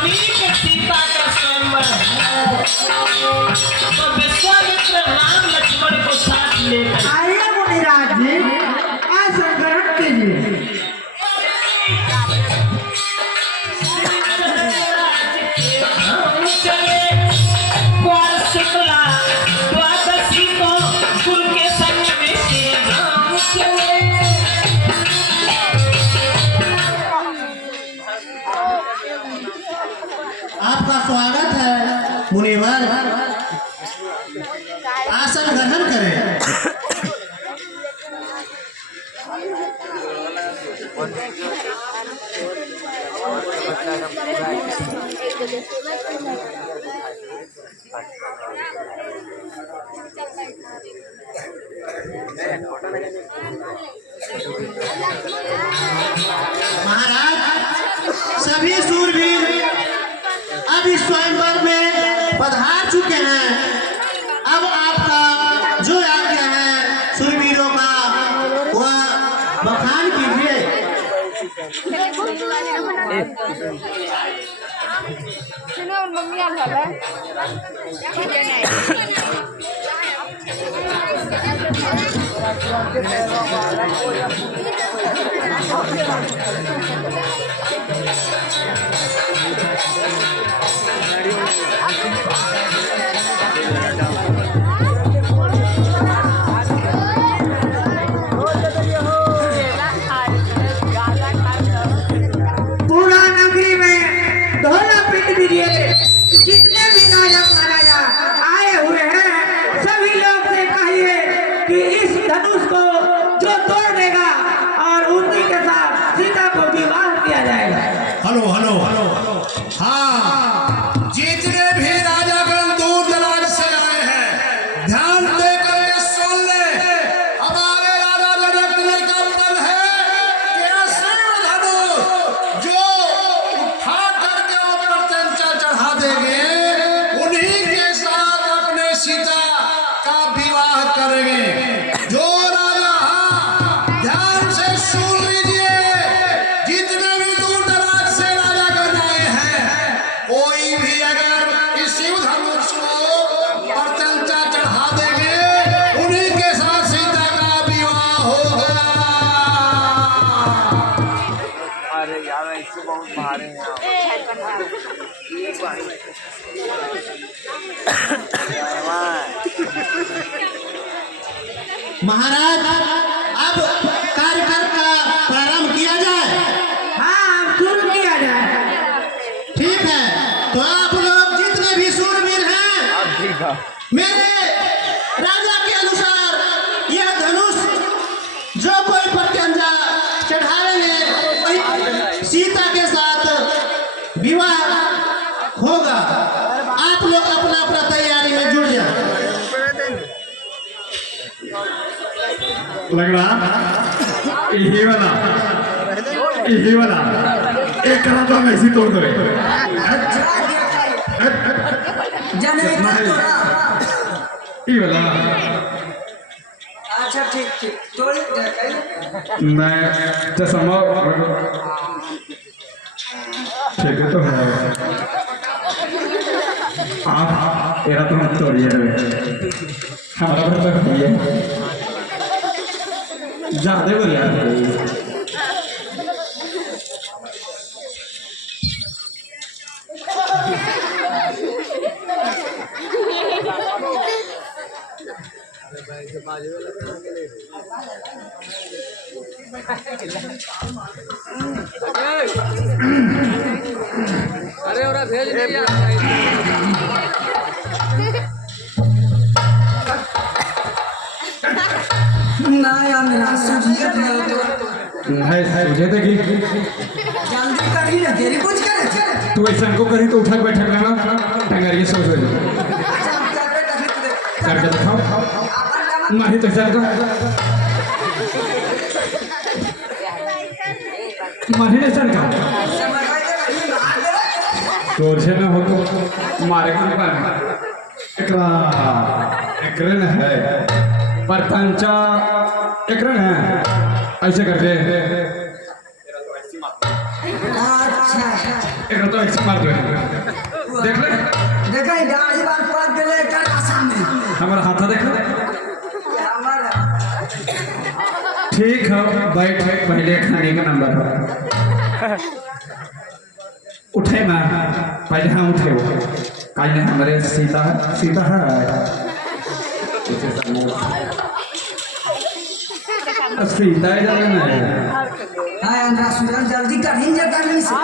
नवमी के सीता का स्वयंवर है, तो विश्वामित्र राम लक्ष्मण को साथ लेकर आइए मुनिराज जी, आसन ग्रहण कीजिए। आपका स्वागत है मुनिवर, आसन ग्रहण करें। महाराज, सभी सूरवीर अब इस स्वयंवर में पधार चुके हैं। अब आपका जो आज्ञा है सूरवीरों का वह बखान कीजिए। पूरा नगरी में ढोला पिट दीजिए। जितने भी राजा महाराजा आए हुए हैं सभी लोग से कहिए कि इस धनुष को जो तोड़ देगा और उसी के साथ सीता को विवाह किया जाएगा। हेलो हेलो हेलो, हाँ, जितने भी राजागण दूर दराज से आए हैं ध्यान दे करके सुन ले। हमारे राजा जनक ने का मन है कि ऐसे धनुष जो उठा करके ऊपर चंचल चढ़ा देंगे उन्हीं के साथ अपने सीता का विवाह करेंगे। जो राजा, हाँ, ध्यान से सुन लीजिए, जितने भी दूर दराज से राजागण आए हैं कोई भी अगर इस शिव धनुष को पर चंचा चढ़ा देंगे उन्हीं के साथ सीता का विवाह होगा। अरे यार इससे बहुत भारी है। महाराज, अब कार्यक्रम का प्रारंभ किया जाए। हाँ, अब शुरू किया जाए। ठीक है, तो आप लोग जितने भी सूरवीर हैं मेरे राजा के अनुसार यह धनुष जो कोई प्रत्यंजा चढ़ाएंगे वही सीता के साथ विवाह होगा। आप लोग अपना अपना तैयारी में जुट जाए। लग रहा यही वाला एक करा तो हम ऐसी तोड़ दो। ये वाला अच्छा ठीक ठीक तोड़ मैं चश्मा ठीक है तो है आप तेरा तो हम तोड़िए हमारा तो है ज्यादा बोल यार। अरे और भेज दिया ना यार मेरा सुझियत नहीं है तुझे तो कि जल्दी करी ना देरी कुछ करे। तू ऐसा को करी तो उठक बैठक लेना टंगरिए सब हो करके दिखाओ मारी तो चल का मारी ने चल का तो से ना हो तो मारे के पर एकरन है पर तंचा एकरन है ऐसे करके अच्छा एक तो ऐसे मार दो देख ले देखा गाड़ी बार पर गेले का सामने हमारा हाथ देखो हमारा ठीक है बैठ पहले खाने का नंबर है उठे ना पहले हाँ उठे वो कल हमारे सीता है सीता है जाने ना हां अंदर सुन जल्दी कर हिंजे करनी से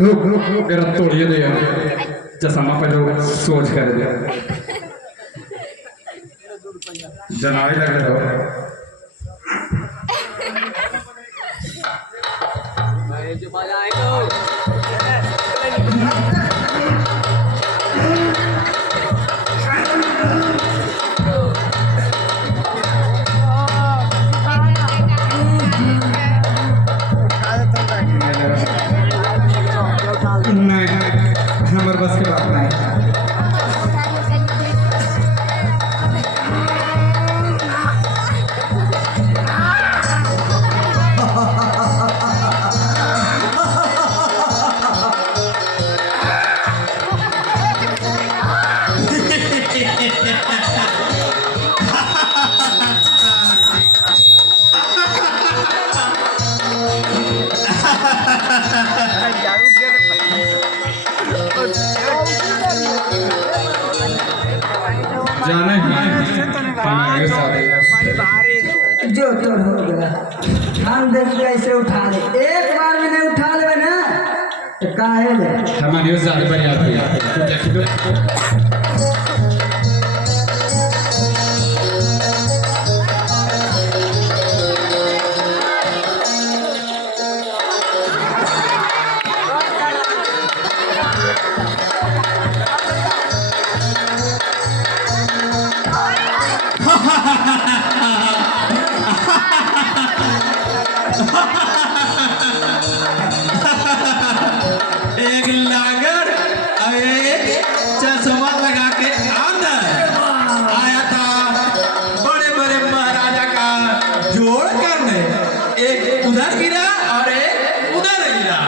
रुक मेरा तोड़िए दे यार चश्मा पे लोग सोच कर दे जनाई लग रहे हो जो बाजा आए तो नहीं हमारे बस की बात नहीं जाने हमारे साथ जो तो हो गया हम देख कैसे उठा ले एक बार में नहीं उठा ले ना तो काहे ले हमारी ज्यादा बड़ी आती है देखी तो एक लागड़ और एक चश्मा लगा के अंदर आया था बड़े बड़े महाराजा का जोड़ करने एक उधर गिरा और एक उधर गिरा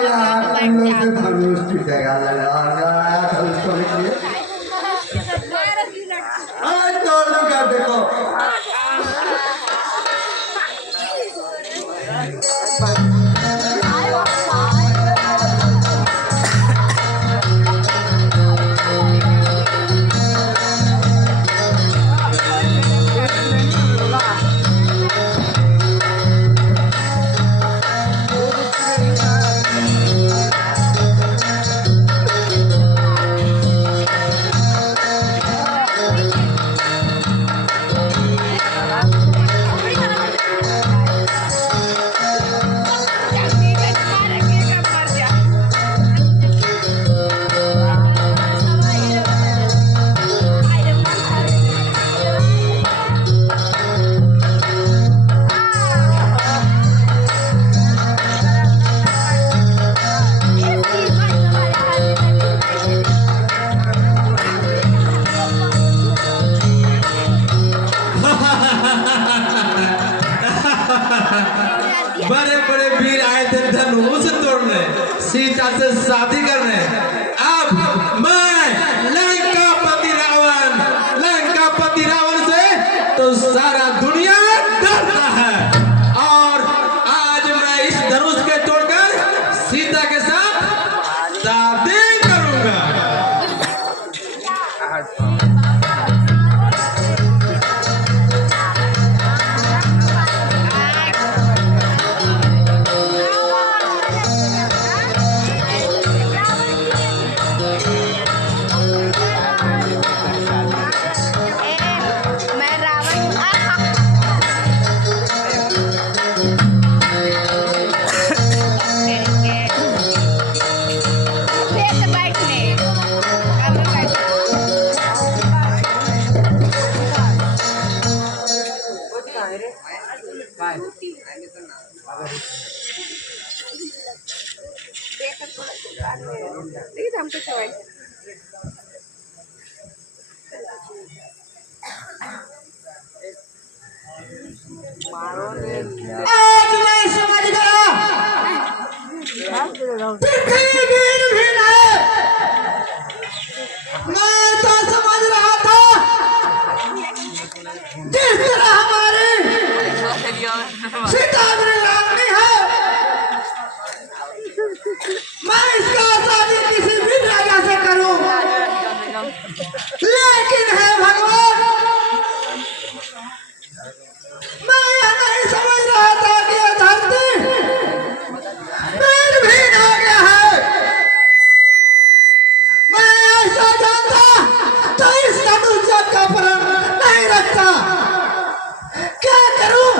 यार तुम लोग से धनुष टूटेगा यार धनुष को लिखिए आज तोड़ कर देखो बड़े बड़े वीर आए थे धनुष तोड़ने सीता से शादी करने अब मैं लंकापति रावण से तो सारा दुनिया डरता है और आज मैं इस धनुष के तोड़कर सीता के साथ शादी करूंगा देखिए हम तो आज मैं समझ गया पृथ्वी वीर भी नहीं। मैं तो समझ रहा था जिस तरह हमारी सीता रामनी है, मैं इसका शादी किसी भी राजा से करूं, लेकिन है भगवान, मैं यह नहीं समझ रहा था कि यह धरती वीर भी आ गया है। मैं ऐसा जानता तो इस धनुष का प्रण नहीं रखता। क्या करूं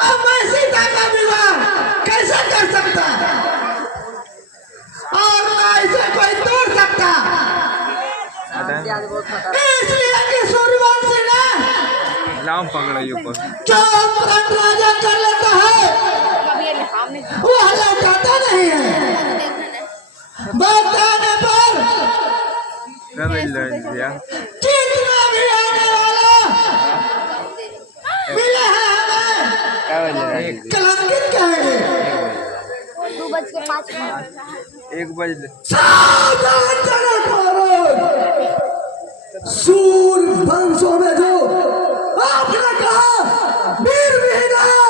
अब? मैं सीता का विवाह कैसे कर सकता और ना इसे कोई तोड़ सकता? इसलिए कि सूर्यवंशी ने जो प्रण राजा कर लेता है वो लौटाता नहीं है। वक्त आने पर जितना भी आने वाला मिले हैं हमें कलंकित कहेंगे। 2:05 सावधान जनक महाराज, सूर्यवंशों में जो आपने कहा वीर विहीन है,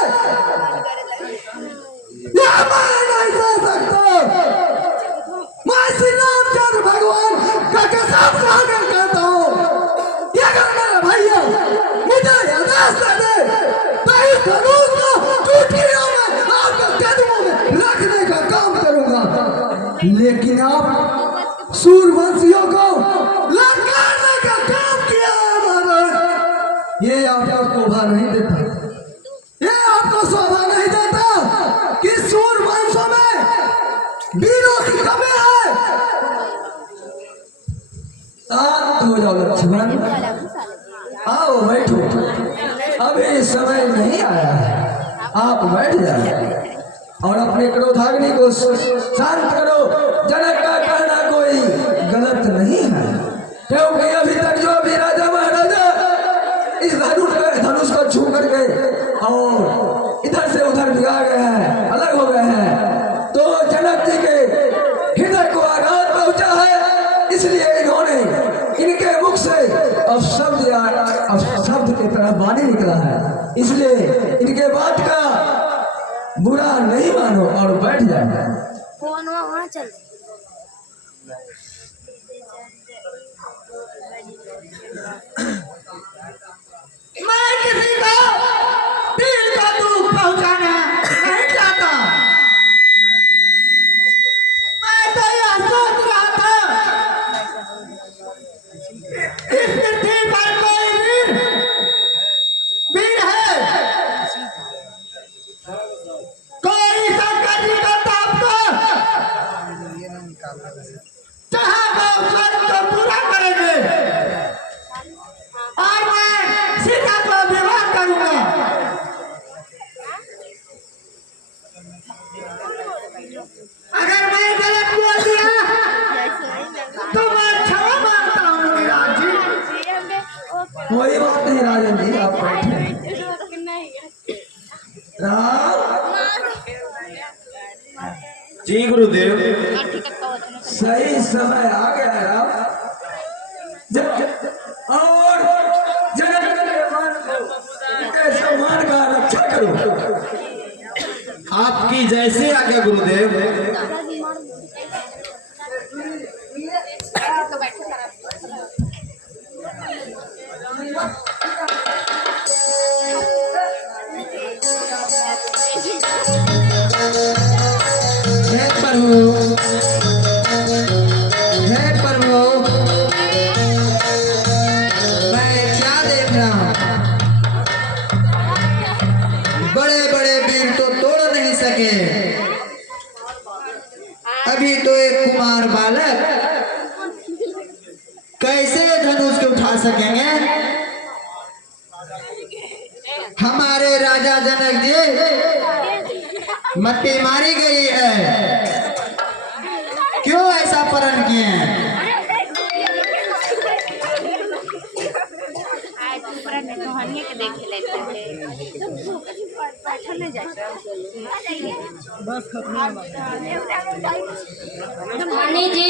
यह मैं नहीं सह सकता। मैं श्री रामचंद्र भगवान का कसम खाकर कहता हूँ, अगर मेरा भैया मुझे आदेश दे दे तो इस धनुष को चुटकियों में आपके कदमों में रखने का काम करूंगा। लेकिन आप सूर्यवंशियों को ललकारने का काम किया है महाराज, ये आपको शोभा नहीं देता, ये आपको शोभा नहीं देता कि सूर्यवंशों में वीरों की कमी है। शांत हो जाओ लक्ष्मण, आओ बैठो, अभी समय नहीं आया है, आप बैठ जाइए और अपने क्रोधाग्नि को शांत करो। जनक का कहना कोई गलत नहीं है, क्योंकि अभी तक जो भी राजा महाराजा इस धनुष को छू करके और इधर से उधर भिगा गए हैं, अलग हो गए हैं, तो जनक जी के हृदय को आघात पहुंचा है। इसलिए इन्होंने इनके मुख से शब्द की तरह वाणी निकला है। इसलिए इनके बात का बुरा नहीं मानो और बैठ जाए। फोन वहाँ चल मैं किसी को दिल का दुख पहुंचाना नहीं चाहता। मैं तो यह सोच रहा था इस पृथ्वी पर कोई वीर है, कोई शंकर जी का ताप को जहाँ को स्वर्ग को पूरा करेंगे और मैं सीता को विवाह करूंगा। अगर मैं गलत बोल दिया तो मैं क्षमा मांगता हूँ विराट जी। कोई बात नहीं राजन जी, आप बैठे। राम जी गुरुदेव, सही समय आ गया है राम। और जनक के सम्मान का रक्षा करो। आपकी जैसी आज्ञा गुरुदेव। हे प्रभु, हे प्रभु, मैं क्या देख रहा हूँ? बड़े बड़े वीर तो तोड़ नहीं सके, अभी तो एक कुमार बालक कैसे धनुष को उठा सकेंगे? हमारे राजा जनक जी मत्ती मारी गई है, क्यों ऐसा प्रण किए हैं? मोहनिया के देखे लेते हैं बैठल नहीं जाए रानी जी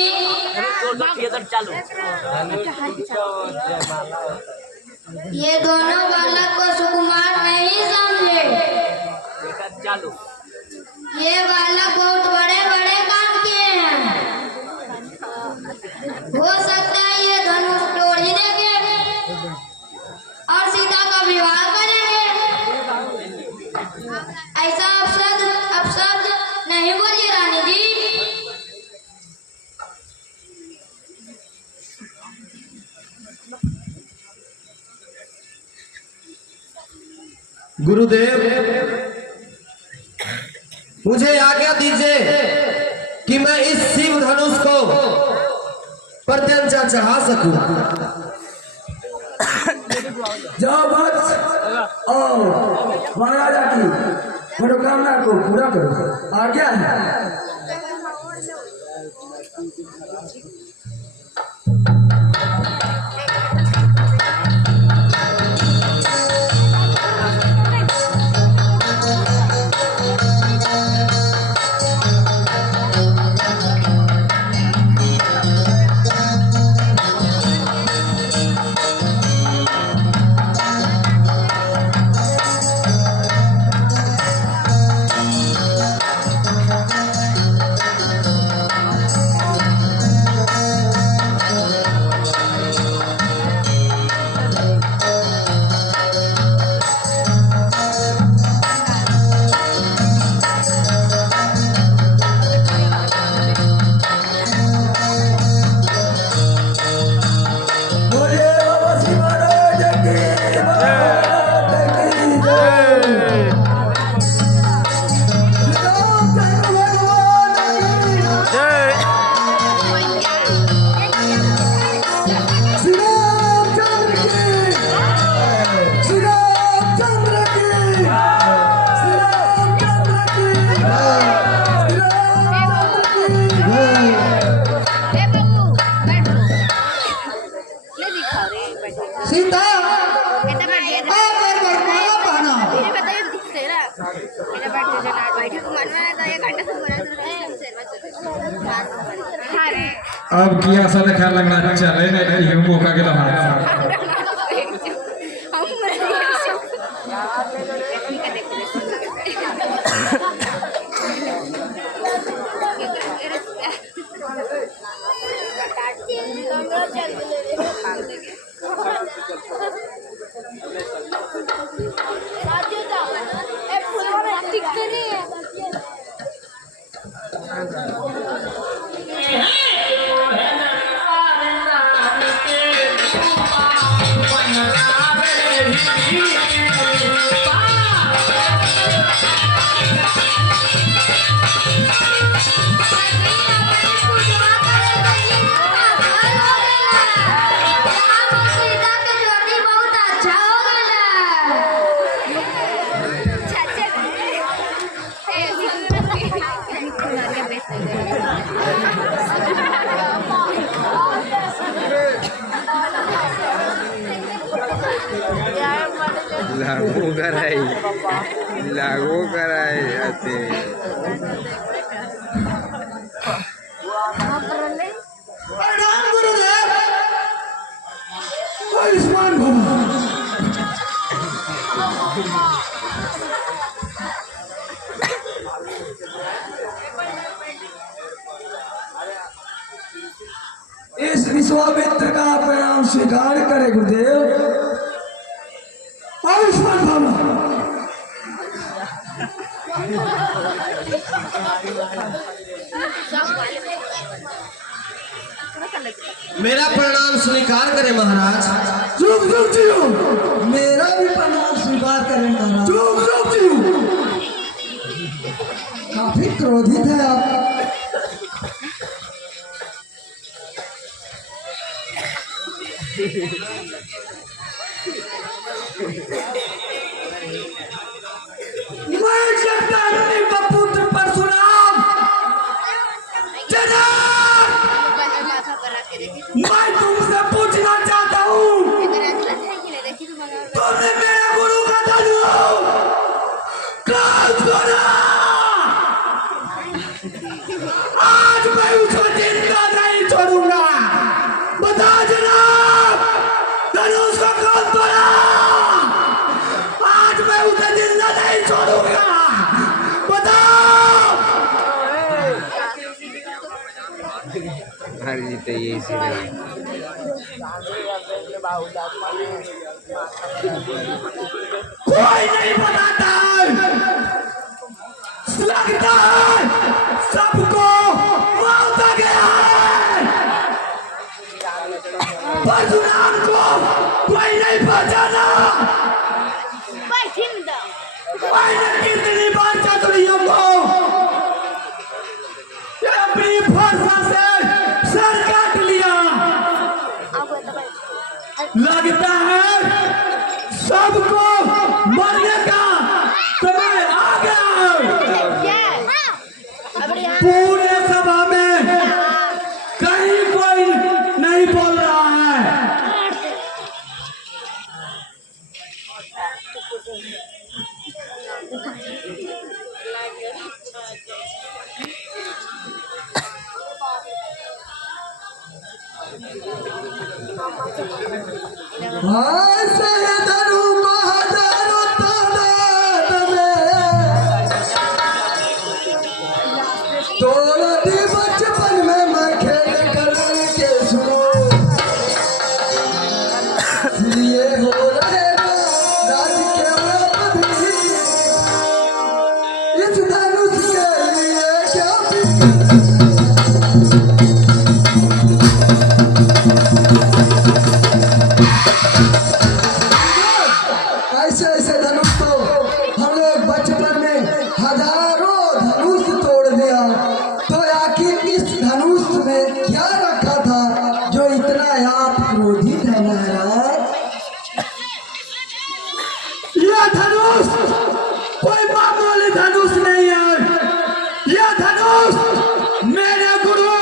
ये दोनों बालक को सुकुमार नहीं समझे। ये बालक बहुत बड़े बड़े काम किए हैं। हो सकता है ये धनुष तोड़ ही देंगे और सीता का विवाह करेंगे। ऐसा अपशब्द नहीं बोलिए रानी जी। गुरुदेव, मुझे आज्ञा दीजिए कि मैं इस शिव धनुष को प्रत्यंचा चढ़ा सकूं। जाओ बस और महाराजा की मनोकामना को पूरा करो। आज्ञा है। अब किया सा देखा लगना चले नहीं यूं मौका के लगा लागू कराई आते प्रणाम गुरुदेव। आयुष्मान भव। इस विश्वामित्र का प्रणाम स्वीकार करे गुरुदेव। आयुष्मान भव। मेरा प्रणाम स्वीकार करें महाराज। चुप चुप जियो। मेरा भी प्रणाम स्वीकार करें महाराज। चुप चुप जियो। काफी क्रोधित है आप। मैं जगदानंद का पुत्र परशुराम मैं तुमसे पूछना चाहता हूँ, तुमने जनाब, धनुष को कौन तोड़ा? आज मैं उसे जिंदा नहीं छोड़ूंगा। बताओ। हर जीते ये इसी लगे कोई नहीं बताता। लगता है सबको मौत आ गया है। परशुराम को कोई नहीं पहचाना। मैंने कितनी बार चतुरियों को अपनी फरसा से सर काट लिया। लगता है सबको मरने का समय आ गया। पूरे सभा में कहीं कोई नहीं बोल रहा है। बचपन में मैं खेल करके सुनो, इसलिए हो रहे राज के भी इस धनुष के लिए क्या ऐसे ऐसे धनुष तो हम लोग बचपन में हजारों धनुष तोड़ दिया। तो आखिर इस धनुष में क्या रखा था जो इतना आप क्रोधित है महाराज? यह धनुष कोई मामूली धनुष नहीं है। यह धनुष मेरे गुरु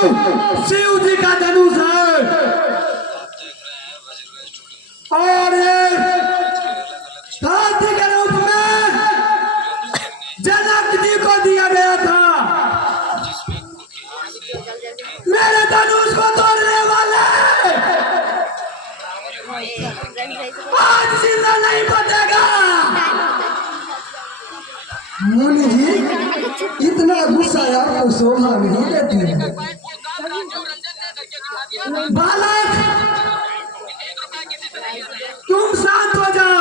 शिव जी का धनुष है। और हाथी के रूप में जनक जी को दिया गया था। मेरे धनुष को तोड़ने वाले आज जिंदा नहीं बचेगा। मुनि जी, इतना गुस्सा आपको शोभा नहीं देती है। बालक, तुम शांत हो जाओ,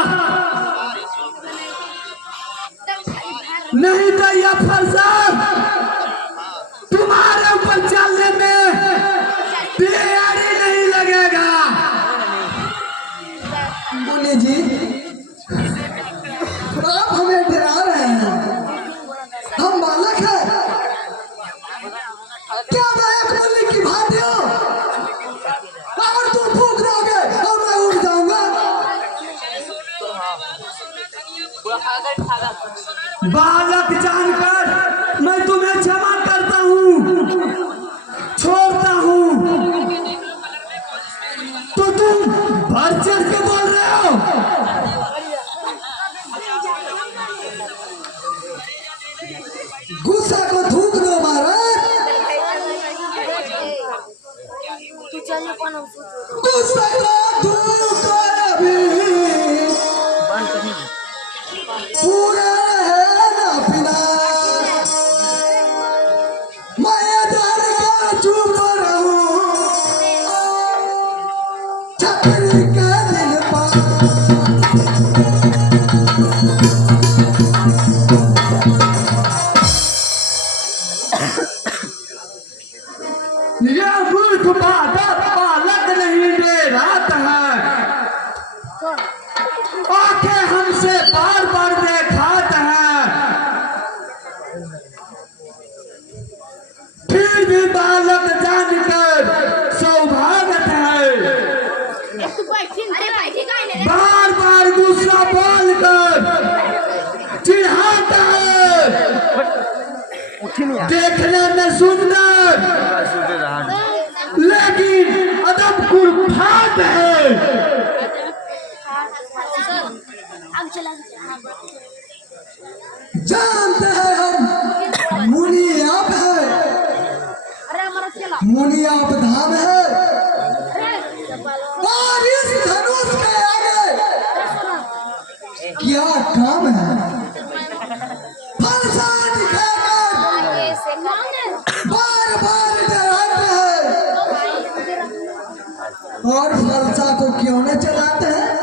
नहीं तो यह फरसा तुम्हारे ऊपर चलने में देरी नहीं लगेगा। मुनि जी, आप हमें डरा रहे हैं। हम बालक हैं। क्या मैं एक मुनि की भांति हूं? अगर तुम फूंक दोगे तो मैं उड़ जाऊंगा। बालक जानकर मैं तुम्हें क्षमा करता हूँ, छोड़ता हूँ। तो तुम बढ़ चढ़ के बोल रहे हो। गुस्सा को थूक दो महाराज। गुस्सा को थूक अभी पूरा है ना पिना। मैं डर का चुप रहूं, छतरी के दिल पर यह मूर्ख बालक नहीं दे रात है। आंखें हमसे बार बार देखात है, फिर भी बालक जानकर सौभाग्य है। बार बार गुस्सा बोलकर चिढ़ाता है। देखने में सुंदर लेकिन अदब कुर्बान है। जानते हैं हम मुनि आप है, मुनि आप धाम है। फलसा को क्यों न चलाते हैं?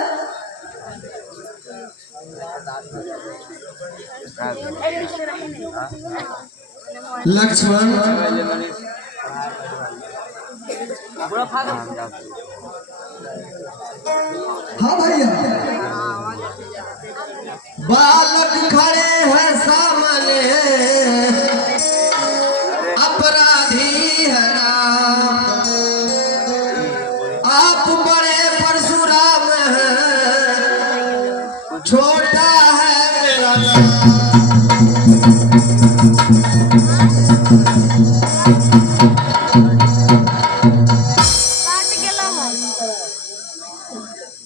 लक्ष्मण, हाँ भैया, बालक खड़े हैं सामने, अपराधी है राम, आप बड़े परशुराम हैं, छोटा है मेरा नाम।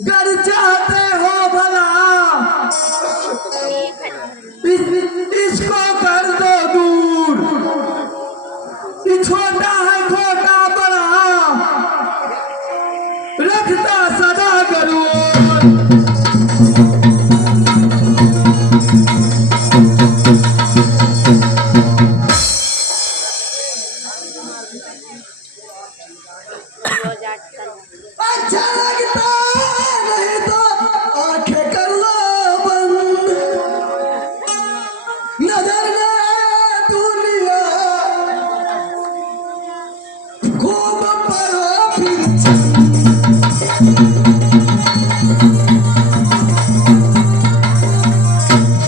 गर चाहते हो भला इसको कर दो दूर, ये छोटा है छोटा बड़ा रखता सदा गरूर। अच्छा लगता नहीं तो आंखें कर लो बंद, नजर न आए दुनिया खूब पढ़ो फिर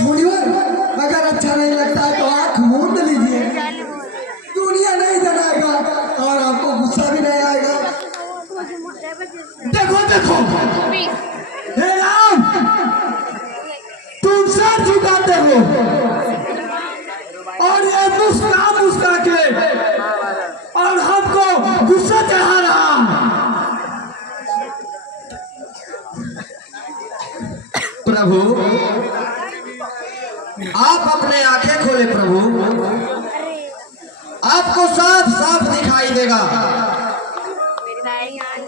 मुनिवर, अगर अच्छा नहीं लगता तो आंख मूंद लीजिए, दुनिया नहीं जलाएगा और आपको गुस्सा भी नहीं आएगा। देखो देखो, हे राम, तुम सर झुकाते हो और ये मुस्कुरा मुस्कुरा के और हमको गुस्सा चढ़ा रहा। प्रभु, आप अपने आंखें खोले प्रभु, आपको साफ साफ दिखाई देगा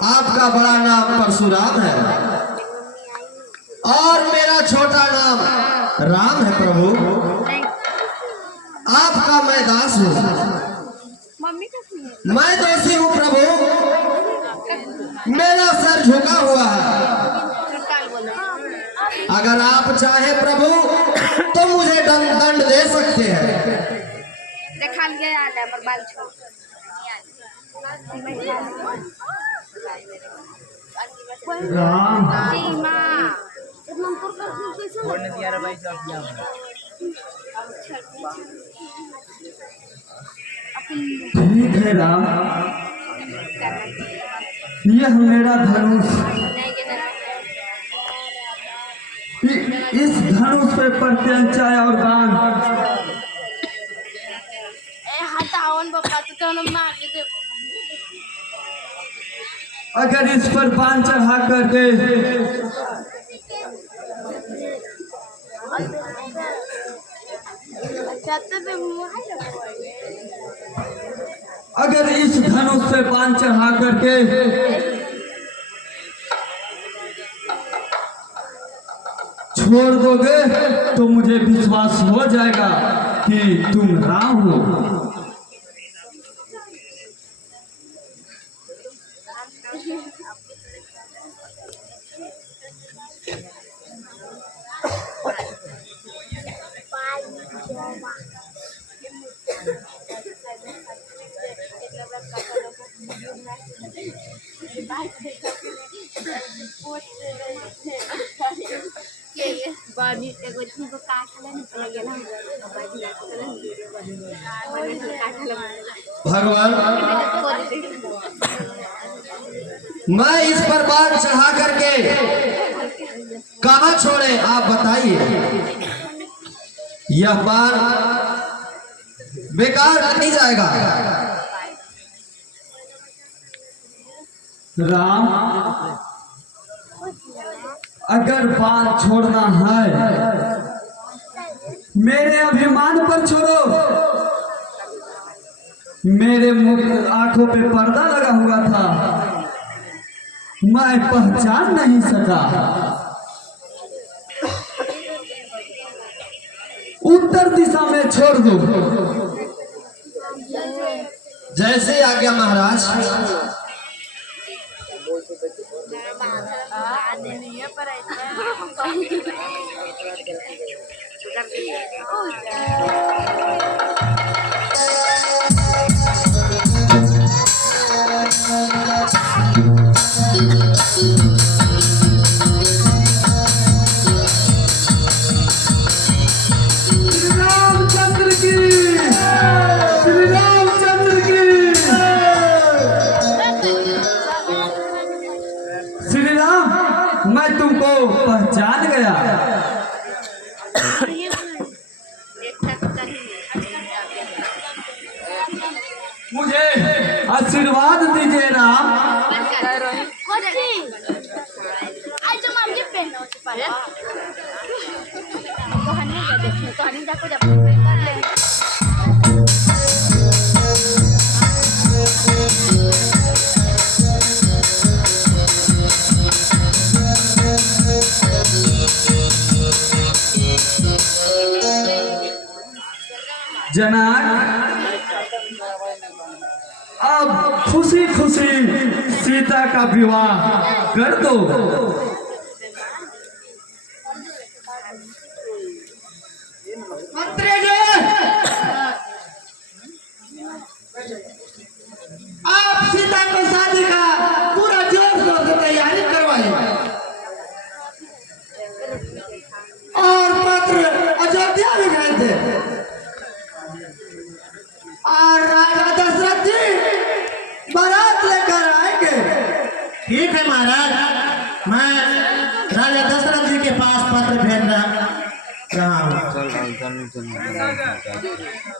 आपका बड़ा नाम परशुराम है और मेरा छोटा नाम राम है। प्रभु, आपका मैं दास हूँ, मैं दोषी हूँ प्रभु, मेरा सर झुका हुआ है। अगर आप चाहे प्रभु तो मुझे दंड दे सकते हैं। राम, ठीक है राम, यह मेरा धनुष, इस धनुष पे प्रत्यंचा और बाण, अगर इस पर बाण चढ़ा करके अगर इस धनुष पे बाण चढ़ा करके छोड़ दोगे तो मुझे विश्वास हो जाएगा कि तुम राम हो। भगवान, मैं इस पर बाण चढ़ा करके कहाँ छोड़े आप बताइए। यह बाण बेकार नहीं जाएगा। राम, अगर बाण छोड़ना है मेरे अभिमान पर छोड़ो, मेरे मुख आंखों पे पर्दा लगा हुआ था, मैं पहचान नहीं सका। उत्तर दिशा में छोड़ दो। जैसे आज्ञा महाराज। मैं तुमको पहचान गया। मुझे आशीर्वाद दीजिए राम। आज जो मार के पहनो पाला तो हनी जा देखो तो हनी जाको जब कर ले जनक अब खुशी खुशी सीता का विवाह कर दो। मंत्री जी, आप सीता को शादी का पूरा जोर शोर से तैयारी करवाइए और पत्र अयोध्या में भेज दे और राजा दशरथ जी बारात लेकर आएंगे। ठीक है महाराज, मैं राजा दशरथ जी के पास पत्र भेजना रहा हूँ। चल